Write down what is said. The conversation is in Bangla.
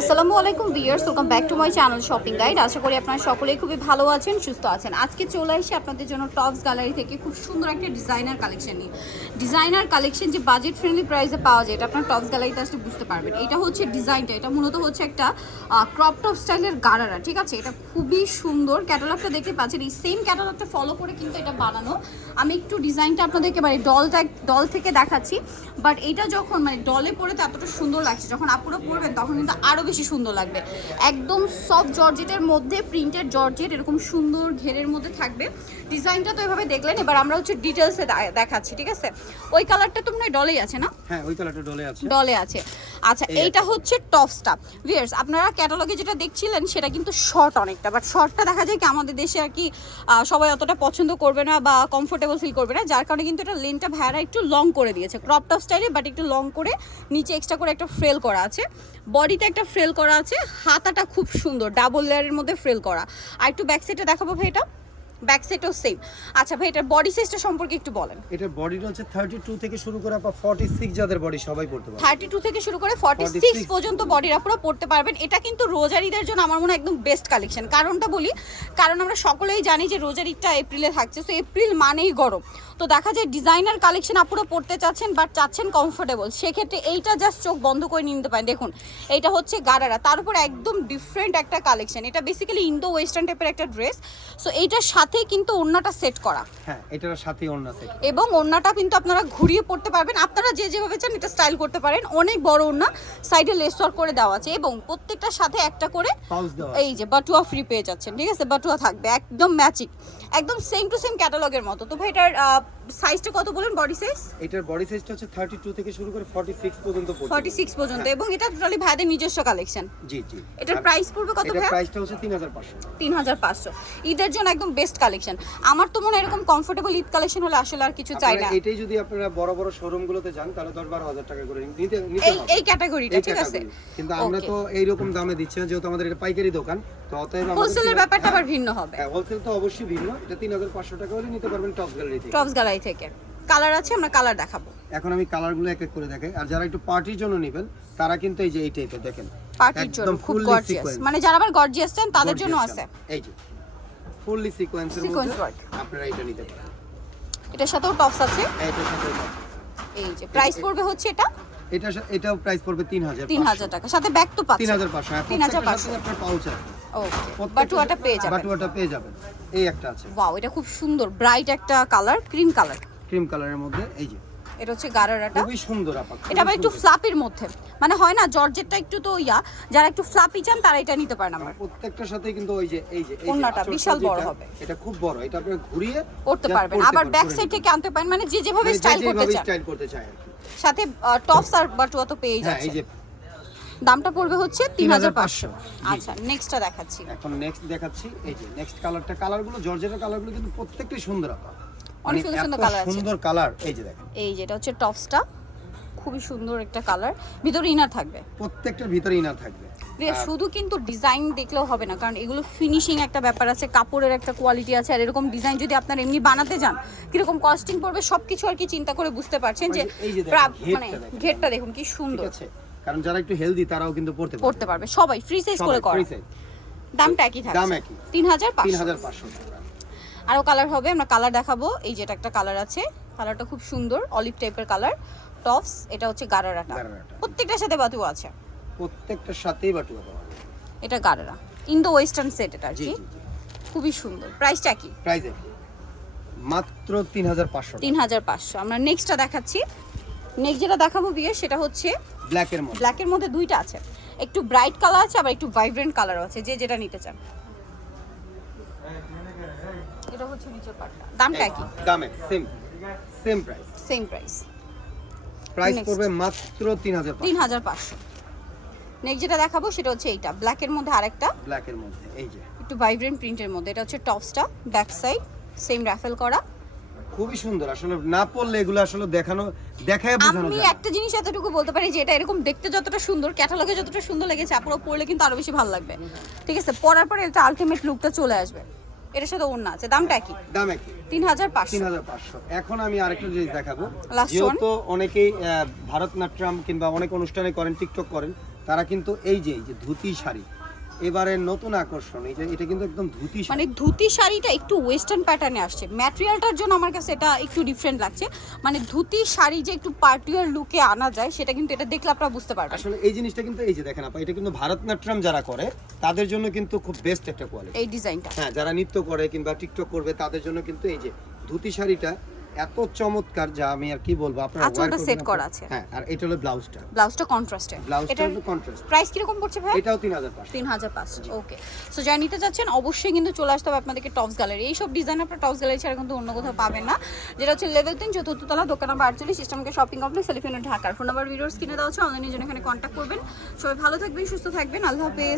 আসসালামু আলাইকুম viewers welcome back to my channel shopping guide আশা করি আপনারা সকলেই খুবই ভালো আছেন, সুস্থ আছেন। আজকে চলে এসে আপনাদের জন্য টপস গ্যালারি থেকে খুব সুন্দর একটা ডিজাইনার কালেকশন নিয়ে। ডিজাইনার কালেকশন যে বাজেট ফ্রেন্ডলি প্রাইসে পাওয়া যায়, এটা আপনার টপস গ্যালারিতে আসলে বুঝতে পারবেন। এটা হচ্ছে ডিজাইনটা এটা মূলত হচ্ছে একটা ক্রপ টপ স্টাইলের গারারা, ঠিক আছে? এটা খুবই সুন্দর। ক্যাটালগটা দেখতে পাচ্ছেন, এই সেম ক্যাটালগটা ফলো করে কিন্তু এটা বানানো। আমি একটু ডিজাইনটা আপনাদেরকে মানে ডলটা ডল থেকে দেখাচ্ছি। বাট এটা যখন মানে ডলে পরে তো এতটা সুন্দর লাগছে, যখন আপুরা পরবেন, তখন কিন্তু আরও বেশি সুন্দর লাগবে। একদম সফট জর্জেটের মধ্যে প্রিন্টেড জর্জেট এরকম সুন্দর ঘেরের মধ্যে থাকবে। ডিজাইনটা তো এভাবে দেখলেন এবার আমরা হচ্ছে ডিটেলসে দেখাচ্ছি ঠিক আছে? ওই কালারটা তো মনে হয় ডলেই আছে না? হ্যাঁ ওই কালারটা ডলে আছে। ডলে আছে। আচ্ছা এই এইটা হচ্ছে টপসটা ভিয়ার্স আপনারা ক্যাটালগে যেটা দেখছিলেন সেটা কিন্তু শর্ট অনেকটা। বাট শর্টটা দেখা যায় কি আমাদের দেশে আর কি সবাই অতটা পছন্দ করবে না বা কমফোর্টেবল ফিল করবে না যার কারণে কিন্তু এটা লেনটা ভাড়া একটু লং করে দিয়েছে। ক্রপ টপ স্টাইলে বাট একটু লং করে নিচে এক্সট্রা করে একটা ফ্রেল করা আছে। বডিতে একটা ফ্রেল করা আছে হাতাটা খুব সুন্দর ডাবল লেয়ারের মধ্যে ফ্রেল করা। আর একটু ব্যাক সাইডে দেখাবো ভাই এটা। ব্যাক সাইডও সেম আচ্ছা ভাই এটার বডি সাইজটা সম্পর্কে একটু বলেন। এটার বডিটা হচ্ছে থার্টি টু থেকে শুরু করে ফর্টি সিক্স যাদের বডি সবাই পড়তে পারে থার্টি টু থেকে শুরু করে ফর্টি সিক্স 46 পর্যন্ত বডির আপনারা পড়তে পারবেন। এটা কিন্তু রোজারিদের জন্য আমার মনে হয় একদম বেস্ট কালেকশন কারণটা বলি কারণ আমরা সকলেই জানি যে রোজারিটা এপ্রিলে থাকছে। তো এপ্রিল মানেই গরম। তো দেখা যায় ডিজাইনার কালেকশন আপুরা পড়তে চাচ্ছেন বাট চাচ্ছেন কমফোর্টেবল সেক্ষেত্রে এইটা জাস্ট চোখ বন্ধ করে নিতে পারেন। দেখুন এইটা হচ্ছে গারারা। তার উপর একদম ডিফারেন্ট একটা কালেকশন এটা বেসিক্যালি ইন্দো ওয়েস্টার্ন টাইপের একটা ড্রেস সো এইটার সাথে কিন্তু ওড়নাটা সেট করা। হ্যাঁ এটার সাথে ওড়না সেট এবং ওড়নাটা কিন্তু আপনারা ঘুরিয়ে পড়তে পারবেন। আপনারা যে যেভাবে চান এটা স্টাইল করতে পারেন। অনেক বড় ওড়না সাইডে লেসওয়ার করে দেওয়া আছে এবং প্রত্যেকটার সাথে একটা করে এই যে বাটুয়া ফ্রি পেয়ে যাচ্ছেন। ঠিক আছে বাটুয়া থাকবে একদম ম্যাচিং একদম সেম টু সেম ক্যাটালগের মতো। তো ভাই এটার সাইজটা কত বলেন বডি সাইজ এটার বডি সাইজটা হচ্ছে থার্টি টু থেকে শুরু করে ফর্টি সিক্স পর্যন্ত পড়তে ফর্টি সিক্স পর্যন্ত এবং এটা টোটালি ভাইদের নিজস্ব কালেকশন জি জি। এটার প্রাইস পড়বে কত এটার ভাইয়া? প্রাইসটা হচ্ছে তিন হাজার পাঁচশো। তিন হাজার পাঁচশো। ঈদের জন্য একদম বেস্ট কালেকশন আমার তো মনে হয় এরকম কমফোর্টেবল ঈদ কালেকশন হলে আসলে আর কিছু চাই না। এটাই যদি আপনারা বড় বড় শোরুমগুলোতে যান তাহলে দশ বারো হাজার টাকা করে নিতে নিতে এই এই ক্যাটাগরিটা ঠিক আছে। কিন্তু আমরা তো এই রকম দামে দিচ্ছি না যেহেতু আমাদের এটা পাইকারি দোকান তো অতএব আমাদের হোলসেলের ব্যাপারটা আবার ভিন্ন হবে। হ্যাঁ হোলসেল তো অবশ্যই ভিন্ন। এটা তিন হাজার পাঁচশো টাকা হলে নিতে পারবেন টপ গ্যালারি থেকে। টপস গ্যালারি থেকে। কালার আছে আমরা কালার দেখাবো। এখন আমি কালারগুলো এক এক করে দেখাই। আর যারা একটু পার্টির জন্য নেবেন তারা কিন্তু এই যে এই টাইপের দেখেন। পার্টির জন্য খুব গর্জিয়াস মানে যারা আবার গর্জিয়াস চান তাদের জন্য আছে। এই যে ফুললি সিকোয়েন্সের মধ্যে work। আপনারা এটা নিতে পারেন। এটার সাথেও টপস আছে। এটার সাথে এটা। এই যে প্রাইস পড়বে হচ্ছে এটা? এটা এটাও প্রাইস পড়বে তিন হাজার তিন হাজার টাকা। সাথে ব্যাগ তো তিন পাচ্ছে হাজার পাঁচশো। তিন হাজার পাঁচশো। আপনার পাউচ আছে। ওকে বাটুয়াটা পেয়ে যাবেন। বাটুয়াটা পেয়ে যাবেন। এই একটা আছে। ওয়াও এটা খুব সুন্দর ব্রাইট একটা কালার ক্রিম কালার ক্রিম কালারের মধ্যে এই যে। এটা হচ্ছে গারারাটা। খুবই সুন্দর আপা এটা আবার একটু ফ্লাপির মধ্যে। মানে হয় না জর্জেটটা একটু তো ইয়া যারা একটু ফ্লাপি চান তারা এটা নিতে পারেন আমার প্রত্যেকটার সাথে কিন্তু ওই যে এই যে বিশাল বড় হবে। এটা খুব বড় এটা আপনি ঘুরিয়ে করতে পারবেন। আবার ব্যাক সাইড থেকে আনতে পারেন মানে যে যেভাবে পারেন। যে স্টাইল করতে যেভাবে চান। স্টাইল করতে চায় সাথে টপস আর বাটুয়া তো পেয়ে হ্যাঁ এই যে দামটা পড়বে হচ্ছে তিন হাজার পাঁচশো। 3500 আচ্ছা নেক্সটটা দেখাচ্ছি। এখন নেক্সট দেখাচ্ছি এই যে নেক্সট কালারটা কালারগুলো জর্জেটের কালারগুলো কিন্তু প্রত্যেকটাই সুন্দর আপা অনেক মানে সুন্দর সুন্দর colour আছে। সুন্দর কালার এই যে দেখেন। এই যেটা হচ্ছে টপসটা খুবই সুন্দর একটা কালার ভিতরে ইনার থাকবে। প্রত্যেকটার ভিতরে ইনার থাকবে। শুধু কিন্তু ডিজাইন দেখলেও হবে না কারণ এগুলো ফিনিশিং একটা ব্যাপার আছে কাপড়ের একটা কোয়ালিটি আছে আর এরকম ডিজাইন যদি আপনার এমনি বানাতে যান কীরকম কস্টিং পড়বে সবকিছু আর কি চিন্তা করে বুঝতে পারছেন যে মানে ঘেরটা দেখুন কি সুন্দর। আছে। কারণ যারা একটু হেলদি তারাও কিন্তু পড়তে পড়তে পারবে। সবাই ফ্রি সাইজ করে করা। দামটা একই দাম থাকবে একই। তিন পাঁচশো। হাজার পাঁচশো টাকা। আরও কালার হবে আমরা কালার দেখাবো। এই যেটা একটা কালার আছে। কালারটা খুব সুন্দর অলিভ টাইপের কালার টপস এটা হচ্ছে গারারাটা। প্রত্যেকটার সাথে বাতু আছে। প্রত্যেকটার সাথেই বাটু। এটা গারারা। ইন্দো ওয়েস্টার্ন সেট এটা আর জি কি। খুবই সুন্দর। প্রাইসটা কি প্রাইস মাত্র তিন হাজার পাঁচশো তিন হাজার পাঁচশো। আমরা নেক্সটটা দেখাচ্ছি। নেক্সট যেটা দেখাবো বিয়ে সেটা হচ্ছে ব্ল্যাকের মধ্যে। ব্ল্যাকের মধ্যে দুইটা আছে। একটু ব্রাইট কালার আছে আবার একটু ভাইব্রেন্ট কালার আছে যে যেটা নিতে চান। এটা হচ্ছে নিচের পাটটা দামটা কি দাম সেম সেম প্রাইস সেম পড়বে মাত্র নেক্সট যেটা দেখাবো সেটা হচ্ছে এইটা। মধ্যে আরেকটা। মধ্যে এই যে। একটু ভাইব্রেন্ট প্রিন্টের মধ্যে। এটা হচ্ছে টপসটা ব্যাক সাইড সেম র্যাফেল করা। খুবই সুন্দর। আসলে না পড়লে এগুলো আসলে দেখানো দেখায় বোঝানো আমি একটা জিনিস এতটুকু বলতে পারি যে এটা এরকম দেখতে যতটা সুন্দর ক্যাটালগে যতটা সুন্দর লেগেছে আপনারা পড়লে কিন্তু আরও বেশি ভালো লাগবে। ঠিক আছে পরার পরে এটা আলটিমেট লুকটা চলে আসবে। এটার সাথে অন্য আছে দামটা কি দাম একই। তিন হাজার পাঁচশো। তিন হাজার পাঁচশো। এখন আমি আরেকটা জিনিস দেখাবো। যেহেতু অনেকেই ভারতনাট্যম কিংবা অনেক অনুষ্ঠানে করেন টিকটক করেন তারা কিন্তু এই যে এই যে ধুতি শাড়ি এবারের নতুন আকর্ষণ এই যে এটা কিন্তু একদম ধুতি মানে ধুতি শাড়িটা একটু ওয়েস্টার্ন প্যাটার্নে আসছে। ম্যাটেরিয়ালটার জন্য আমার কাছে এটা একটু ডিফারেন্ট লাগছে। মানে ধুতি শাড়ি যে একটু পার্টিয়ার লুকে আনা যায় সেটা কিন্তু এটা দেখলে আপনারা বুঝতে পারবেন। আসলে এই জিনিসটা কিন্তু এই যে দেখেন আপা এটা কিন্তু ভারতনাট্যম যারা করে তাদের জন্য কিন্তু খুব বেস্ট একটা কোয়ালিটি এই ডিজাইনটা হ্যাঁ যারা নৃত্য করে কিংবা টিকটক করবে তাদের জন্য কিন্তু এই যে ধুতি শাড়িটা এত চমৎকার যা আমি আর কি বলব আপনারা আঁচলটা আপনারা- করা আছে। হ্যাঁ আর এটা হলো ব্লাউজটা। ব্লাউজটা কন্ট্রাস্টে ব্লাউজটা হলো কন্ট্রাস্ট প্রাইস কীরকম পড়ছে ভাই এটাও তিন হাজার পাঁচশো। তিন হাজার পাঁচশো ওকে সো যারা নিতে চাচ্ছেন অবশ্যই কিন্তু চলে আসতে হবে আপনাদেরকে টপস গ্যালারি এই সব ডিজাইন আপনার টপস গ্যালারি ছাড়া কিন্তু অন্য কোথাও পাবেন না। যেটা হচ্ছে লেভেল তিন চতুর্থ তলা দোকান নাম্বার আটচল্লিশ সিস্টেমকে শপিং কমপ্লেক্স সেলিফিনো ঢাকার ফোন নাম্বার ভিডিওস কিনে দেওয়া হচ্ছে অনলাইনের জন্য এখানে কন্ট্যাক্ট করবেন। সবাই ভালো থাকবেন সুস্থ থাকবেন। আল্লাহ হাফেজ।